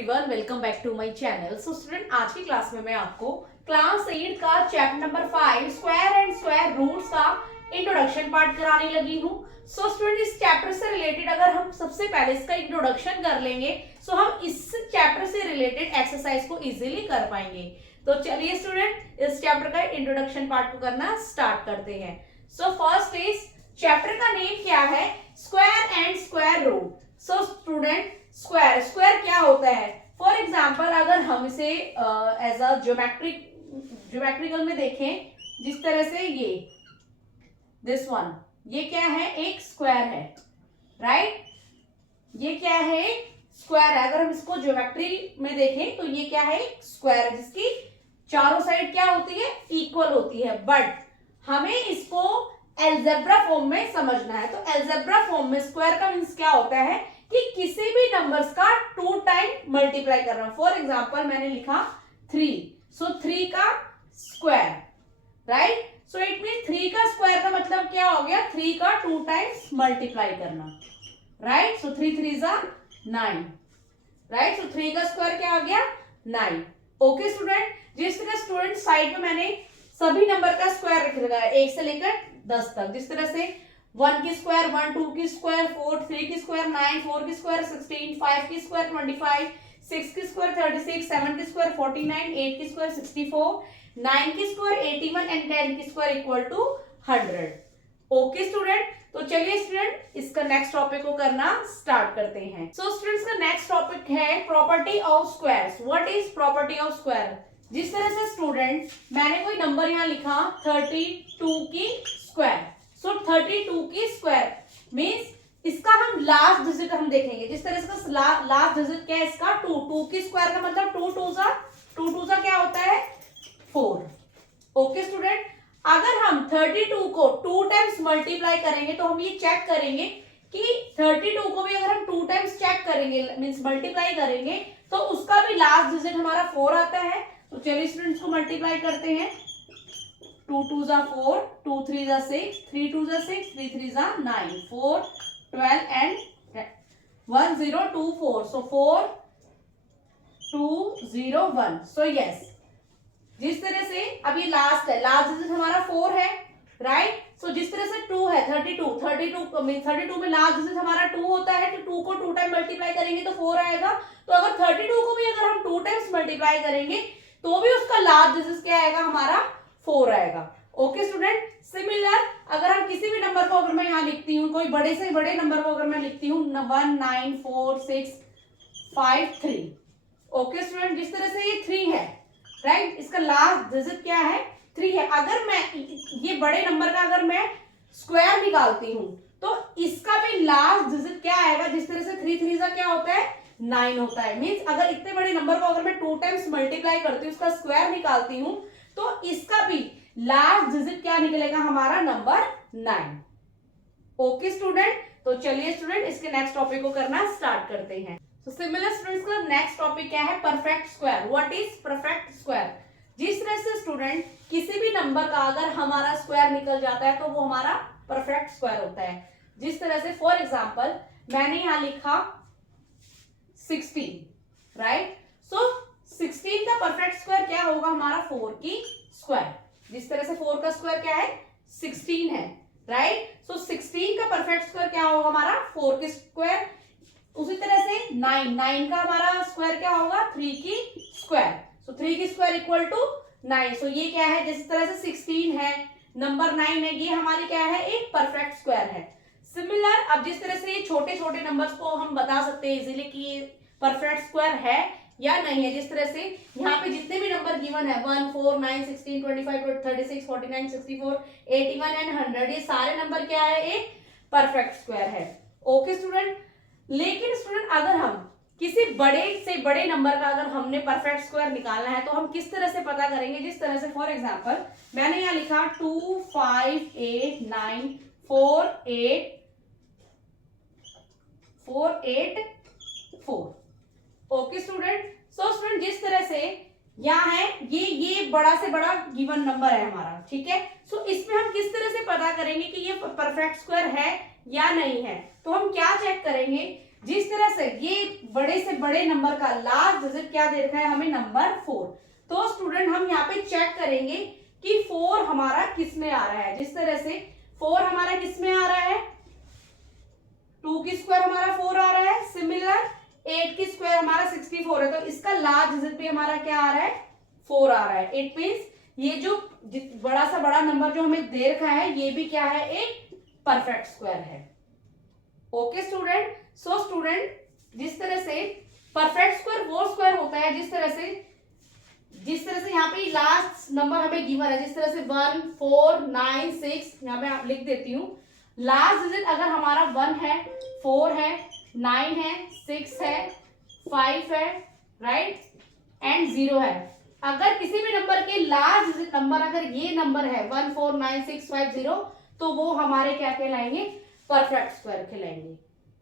Everyone, welcome back to my channel. So student, आज की class में मैं आपको क्लास 8 का chapter number 5 square and square roots का इंट्रोडक्शन पार्ट कराने लगी हूँ। सो स्टूडेंट, इस चैप्टर से रिलेटेड अगर हम सबसे पहले इसका इंट्रोडक्शन कर लेंगे सो हम इस चैप्टर से रिलेटेड एक्सरसाइज को इजीली कर पाएंगे। तो चलिए स्टूडेंट, इस चैप्टर का इंट्रोडक्शन पार्ट को करना स्टार्ट करते हैं। सो फर्स्ट इज चैप्टर का नेम क्या है? Square and square root. So student, square square क्या होता है? फॉर एग्जाम्पल, अगर हम इसे एज अ ज्योमेट्रिकल में देखें, जिस तरह से ये दिस वन, ये क्या है? एक स्क्वायर है, राइट? ये क्या है? स्क्वायर है। अगर हम इसको ज्योमेट्री में देखें तो ये क्या है? स्क्वायर है, जिसकी चारों साइड क्या होती है? इक्वल होती है। बट हमें इसको एल्जेब्रा फॉर्म में समझना है। तो एल्जेब्रा फॉर्म में स्क्वायर का मीन्स क्या होता है कि किसी भी नंबर्स का 2 टाइम मल्टीप्लाई करना। फॉर एग्जांपल, मैंने लिखा 3, सो 3 का square, right? So it mean 3 का स्क्वायर का मतलब क्या हो गया? 3 का 2 टाइम्स मल्टीप्लाई करना, राइट? सो 3 3 जा 9, राइट? सो 3 का स्क्वायर क्या हो गया? 9। ओके स्टूडेंट, जिस तरह स्टूडेंट साइड में मैंने सभी नंबर का स्क्वायर लिख रखा है 1 से लेकर 10 तक, जिस तरह से 1 की स्क्वायर 1, 2 की स्क्वायर 4, 3 की स्क्वायर 9, 4 की स्क्वायर 16, 5 की स्क्वायर 25, 6 की स्क्वायर 36, 7 की स्क्वायर 49, 8 की स्क्वायर 64, 9 की स्क्वायर 81 एंड 10 की square equal to 100। Okay student, तो चलिए स्टूडेंट, इसका नेक्स्ट टॉपिक को करना स्टार्ट करते हैं। सो स्टूडेंट्स, का नेक्स्ट टॉपिक है property of squares. What is property of square? जिस तरह से स्टूडेंट मैंने कोई नंबर यहाँ लिखा 32 की स्क्वायर, सो 32 की स्क्वायर मीन्स इसका हम लास्ट डिजिट हम देखेंगे। जिस तरह से लास्ट डिजिट क्या है इसका? 2 की स्क्वायर का मतलब 2 2 क्या होता है? 4। ओके स्टूडेंट, अगर हम 32 को 2 टाइम्स मल्टीप्लाई करेंगे तो हम ये चेक करेंगे कि 32 को भी अगर हम 2 टाइम्स चेक करेंगे मीन्स मल्टीप्लाई करेंगे तो उसका भी लास्ट डिजिट हमारा 4 आता है। तो चलिए स्टूडेंट्स को मल्टीप्लाई करते हैं। 2 2 जा 4, 2 3 जा 6, 3 2 जा 6, 3 3 जा 9, 4 12 and 1 0 2 4, so 4 2 0 1। सो यस, जिस तरह से अब ये लास्ट है, लास्ट डिजिट हमारा 4 है, राइट? सो जिस तरह से 2 है 32 में लास्ट डिजिट हमारा 2 होता है, तो 2 को 2 टाइम मल्टीप्लाई करेंगे तो 4 आएगा। तो अगर 32 को भी अगर हम 2 टाइम्स मल्टीप्लाई करेंगे तो भी उसका लास्ट डिजिट क्या आएगा? हमारा 4 आएगा। ओके स्टूडेंट, सिमिलर अगर हम किसी भी नंबर को अगर मैं यहाँ लिखती हूँ, कोई बड़े से बड़े नंबर को अगर मैं लिखती हूँ 1 9 4 6 5 3। ओके स्टूडेंट, जिस तरह से ये 3 है, राइट? इसका लास्ट डिजिट क्या है? 3 है। अगर मैं ये बड़े नंबर का अगर मैं स्क्वायर निकालती हूँ तो इसका भी लास्ट डिजिट क्या आएगा? जिस तरह से 3 3 का क्या होता है? 9 होता है। मीन्स अगर इतने बड़े नंबर को अगर मैं 2 टाइम्स मल्टीप्लाई करती हूँ, उसका स्क्वायर निकालती हूँ, तो इसका भी लास्ट डिजिट क्या निकलेगा? हमारा नंबर 9। ओके स्टूडेंट, तो चलिए स्टूडेंट, इसके नेक्स्ट टॉपिक को करना स्टार्ट करते हैं। तो सिमिलर स्टूडेंट्स का नेक्स्ट टॉपिक क्या है? Perfect square. What is perfect square? जिस तरह से स्टूडेंट किसी भी नंबर का अगर हमारा स्क्वायर निकल जाता है तो वो हमारा परफेक्ट स्क्वायर होता है। जिस तरह से फॉर एग्जाम्पल मैंने यहां लिखा 16, राइट? सो 16 का परफेक्ट स्क्वायर क्या होगा? हमारा 4 की स्क्वायर। जिस तरह से 4 का स्क्वायर क्या है? 16 है, राइट? सो 16 का परफेक्ट स्क्वायर क्या होगा? हमारा 4 की स्क्वायर। उसी तरह से 9 का हमारा स्क्वायर क्या होगा? 3 की स्क्वायर। सो 3 की स्क्वायर इक्वल टू 9। सो ये क्या है? जिस तरह से 16 है, नंबर 9 है, ये हमारी क्या है? एक परफेक्ट स्क्वायर है। सिमिलर अब जिस तरह से ये छोटे छोटे नंबर्स को हम बता सकते हैं इजीली कि ये परफेक्ट स्क्वायर है या नहीं है। जिस तरह से यहाँ पे जितने भी नंबर गिवन है 1 4 9 16 25 36 49 64 81 एंड 100, ये सारे नंबर क्या है? एक परफेक्ट स्क्वायर है। ओके स्टूडेंट, लेकिन स्टूडेंट अगर हम किसी बड़े से बड़े नंबर का अगर हमने परफेक्ट स्क्वायर निकालना है तो हम किस तरह से पता करेंगे? जिस तरह से फॉर एग्जांपल मैंने यहाँ लिखा 2 5 8 9 4 8 4 8 4। ओके स्टूडेंट, सो स्टूडेंट जिस तरह से यहाँ है ये बड़ा से बड़ा गिवन नंबर है हमारा, ठीक है? सो इसमें हम किस तरह से पता करेंगे कि ये परफेक्ट स्क्वायर है या नहीं है? तो हम क्या चेक करेंगे? जिस तरह से ये बड़े से बड़े नंबर का लास्ट डिजिट क्या दे रखा है हमें, नंबर 4। तो स्टूडेंट हम यहाँ पे चेक करेंगे कि 4 हमारा किस में आ रहा है। जिस तरह से 4 हमारा किस में आ रहा है, 2 की स्क्वायर हमारा 4 आ रहा है, सिमिलर 8 की स्क्वायर हमारा 64 है, तो इसका लास्ट डिजिट भी हमारा क्या आ रहा है, 4 आ रहा है। इट मींस ये जो बड़ा सा बड़ा नंबर जो हमें दे रखा है ये भी क्या है, एक परफेक्ट स्क्वायर है। ओके स्टूडेंट, सो स्टूडेंट जिस तरह से परफेक्ट स्क्वायर वो स्क्वायर होता है जिस तरह से यहाँ पे लास्ट नंबर हमें गिवन है, जिस तरह से 1 4 9 6, यहाँ पे आप लिख देती हूँ। लास्ट डिजिट अगर हमारा 1 है, 4 है, 9 है, 6 है, 5 है, राइट, एंड 0 है। अगर किसी भी नंबर के लास्ट डिजिट नंबर अगर ये नंबर है 1 4 9 6 5 0, तो वो हमारे क्या कहलाएंगे, परफेक्ट स्क्वायर कहलाएंगे।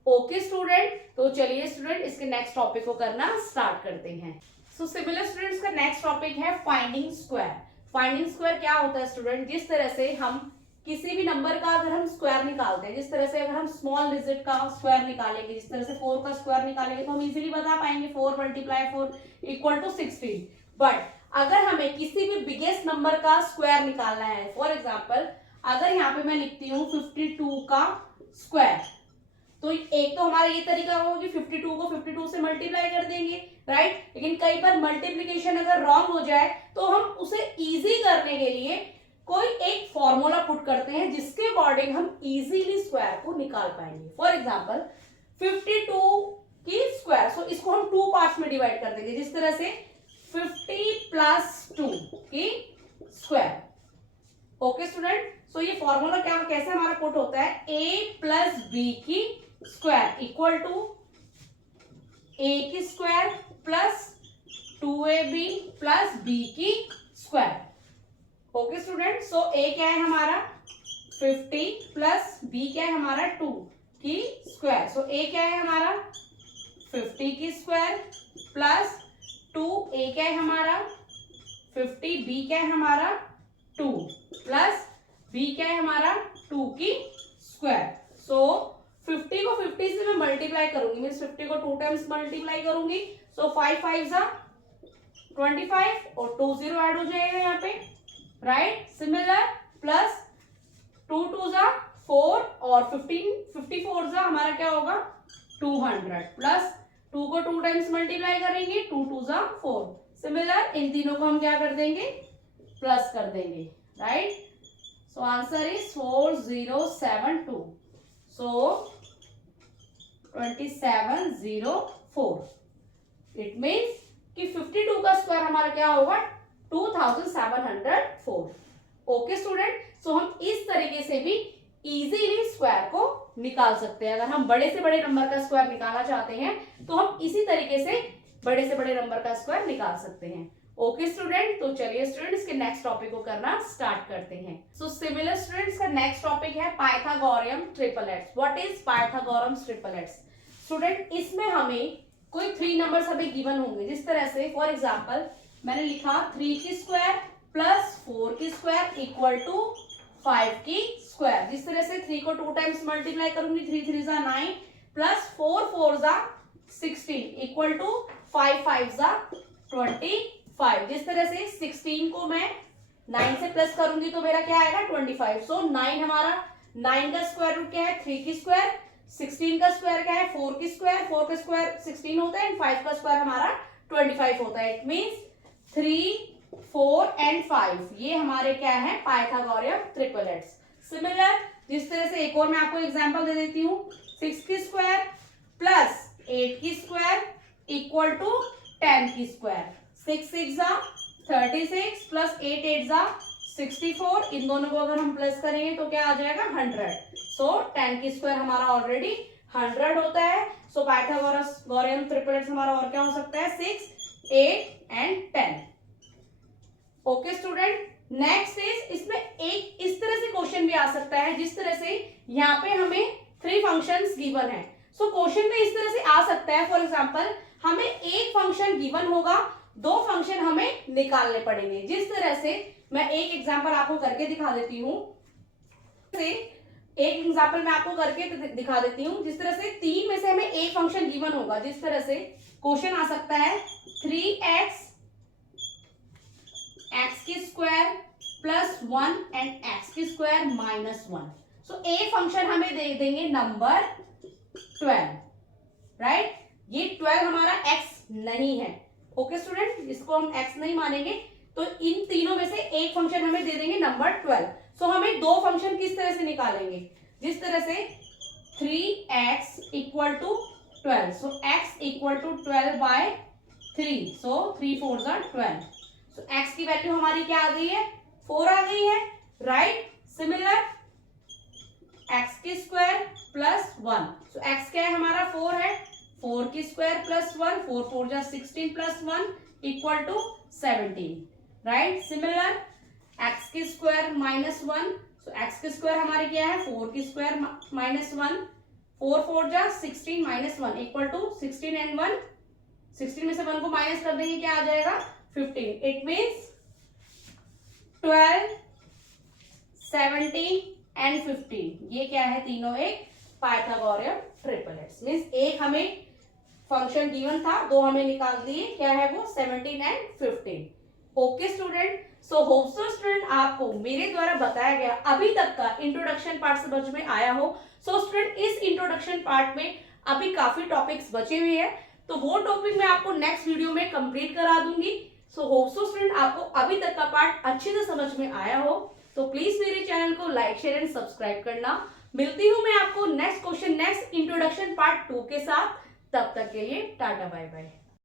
ओके स्टूडेंट, तो चलिए स्टूडेंट इसके नेक्स्ट टॉपिक को करना स्टार्ट करते हैं। सो सिमिलर स्टूडेंट्स का नेक्स्ट टॉपिक है फाइंडिंग स्क्वायर। फाइंडिंग स्क्वायर क्या होता है स्टूडेंट, जिस तरह से हम किसी भी नंबर का अगर हम स्क्वायर निकालते हैं, जिस तरह से अगर हम स्मॉल डिजिट का स्क्वायर निकालेंगे, जिस तरह से 4 का स्क्वायर निकालेंगे तो हम इजीली बता पाएंगे 4 × 4 इक्वल टू 16। बट अगर हमें किसी भी बिगेस्ट नंबर का स्क्वायर निकालना है, फॉर एग्जाम्पल अगर यहाँ पे मैं लिखती हूँ 52 का स्क्वायर, तो एक तो हमारा ये तरीका होगा कि 52 को 52 से मल्टीप्लाई कर देंगे, राइट। लेकिन कई बार मल्टीप्लीकेशन अगर रॉन्ग हो जाए तो हम उसे इजी करने के लिए कोई एक फॉर्मूला पुट करते हैं जिसके अकॉर्डिंग हम इजीली स्क्वायर को निकाल पाएंगे। फॉर एग्जांपल 52 की स्क्वायर, सो इसको हम 2 पार्ट्स में डिवाइड कर देंगे, जिस तरह से 50 + 2 की स्क्वायर। ओके स्टूडेंट, सो ये फॉर्मूला क्या कैसे हमारा पुट होता है, a + b की स्क्वायर इक्वल टू a की स्क्वायर प्लस 2ab + b की square. Okay student, so a क्या है हमारा 50 प्लस b क्या है हमारा 2 की स्क्वायर। सो a क्या है हमारा 50 की स्क्वायर प्लस 2, a क्या है हमारा 50, b क्या है हमारा 2 प्लस b क्या है हमारा 2 की स्क्वायर। सो 50 को 50 से मैं मल्टीप्लाई करूंगी, मींस 50 को 2 टाइम्स मल्टीप्लाई करूंगी, सो 5 5 = 25 और 2 0 ऐड हो जाएगा यहाँ पे, राइट। सिमिलर प्लस 2 2 = 4 और 54 हमारा क्या होगा 200, प्लस 2 को 2 टाइम्स मल्टीप्लाई करेंगे, 2 2 = 4। सिमिलर इन तीनों को हम क्या कर देंगे, प्लस कर देंगे, right. So answer is 4072, so 2704। It means कि 52 का स्क्वायर हमारा क्या होगा 2704। ओके स्टूडेंट, सो हम इस तरीके से भी इजीली स्क्वायर को निकाल सकते हैं। अगर हम बड़े से बड़े नंबर का स्क्वायर निकालना चाहते हैं तो हम इसी तरीके से बड़े से बड़े नंबर का स्क्वायर निकाल सकते हैं। ओके स्टूडेंट, तो चलिए स्टूडेंट्स के नेक्स्ट टॉपिक को करना स्टार्ट करते हैं। सो सिमिलर स्टूडेंट्स का नेक्स्ट टॉपिक है Pythagorean triplets. What is Pythagorean triplets? Student इसमें हमें कोई 3 नंबर्स हमें गिवन होंगे, जिस तरह से फॉर एग्जांपल मैंने लिखा 3 की स्क्वायर प्लस 4 की स्क्वायर इक्वल टू 5 की स्क्वायर। जिस तरह से 3 को 2 टाइम्स मल्टीप्लाई करूंगी, 3 3 = 9 प्लस 4 4 = 16 इक्वल टू 5 5 = 25। जिस तरह से 16 को मैं 9 से प्लस करूंगी तो मेरा क्या आएगा 25। सो 9 हमारा 9 का स्क्वायर रूट क्या है 3 की स्क्वायर, 16 का स्क्वायर क्या है 4 की स्क्वायर, 4 का स्क्वायर 16 होता है एंड 5 का स्क्वायर हमारा 25 होता है। इट मींस 3 4 एंड 5 ये हमारे क्या है पाइथागोरियम ट्रिपलेट्स। सिमिलर जिस तरह से एक और मैं आपको एग्जांपल दे देती हूँ, 6 की स्क्वायर प्लस 8 की स्क्वायर इक्वल टू 10 की स्क्वायर। 6 6 = 36 प्लस 8 8 = 64। इन दोनों को अगर हम प्लस करेंगे तो क्या आ जाएगा 100। सो 10 की स्क्वायर हमारा ऑलरेडी 100 होता है। सो पाइथागोरियम ट्रिपलेट्स हमारा और क्या हो सकता है 6 8 and 10। Okay student, next is इसमें एक इस तरह से क्वेश्चन भी आ सकता है, जिस तरह से यहाँ पे हमें 3 फंक्शंस गिवन है। सो क्वेश्चन में इस तरह से आ सकता है, फॉर एग्जांपल हमें एक फंक्शन गिवन होगा, 2 फंक्शन हमें निकालने पड़ेंगे। जिस तरह से मैं एक एग्जांपल आपको करके दिखा देती हूँ। एक एग्जाम्पल मैं आपको करके दिखा देती हूँ। जिस तरह से 3 में से हमें एक फंक्शन गिवन होगा, जिस तरह से क्वेश्चन आ सकता है 3x x² plus 1 and x² minus 1। सो एक फंक्शन हमें दे देंगे नंबर 12, राइट। ये 12 हमारा x नहीं है, ओके स्टूडेंट, इसको हम x नहीं मानेंगे। तो इन तीनों में से एक फंक्शन हमें दे देंगे नंबर 12। सो हमें दो फंक्शन किस तरह से निकालेंगे, जिस तरह से 3x equal to 12, so x equal to 12 by 3, so 3 4 12। So x की वैल्यू हमारी क्या आ गई है, 4 आ गई है, right. Similar x² plus 1, so x क्या है हमारा 4 है, 4² plus 1, 4 4 16 plus 1 equal to 17, right. Similar x² minus 1, so x² हमारे क्या है 4² minus 1, 4 4 16 minus 1 equal to 16 and 1, 16 में से 1 को माइनस कर देंगे, क्या आ जाएगा 15। इट मीन्स 12 17 एंड 15, ये क्या है, तीनों एक पाइथागोरियन ट्रिपलेट्स। मीन्स एक हमें फंक्शन गिवन था, दो हमें निकाल दिए, क्या है वो 17 and 15। Okay student, so hope so student आपको मेरे द्वारा बताया गया अभी तक का इंट्रोडक्शन पार्ट समझ में आया हो। सो स्टूडेंट इस इंट्रोडक्शन पार्ट में अभी काफी टॉपिक्स बचे हुए हैं, तो वो टॉपिक मैं आपको नेक्स्ट वीडियो में कंप्लीट करा दूंगी। सो होप सो स्टूडेंट आपको अभी तक का पार्ट अच्छे से समझ में आया हो, तो प्लीज मेरे चैनल को लाइक शेयर एंड सब्सक्राइब करना। मिलती हूँ मैं आपको next question next introduction part 2 के साथ। तब तक के लिए टाटा बाय बाय।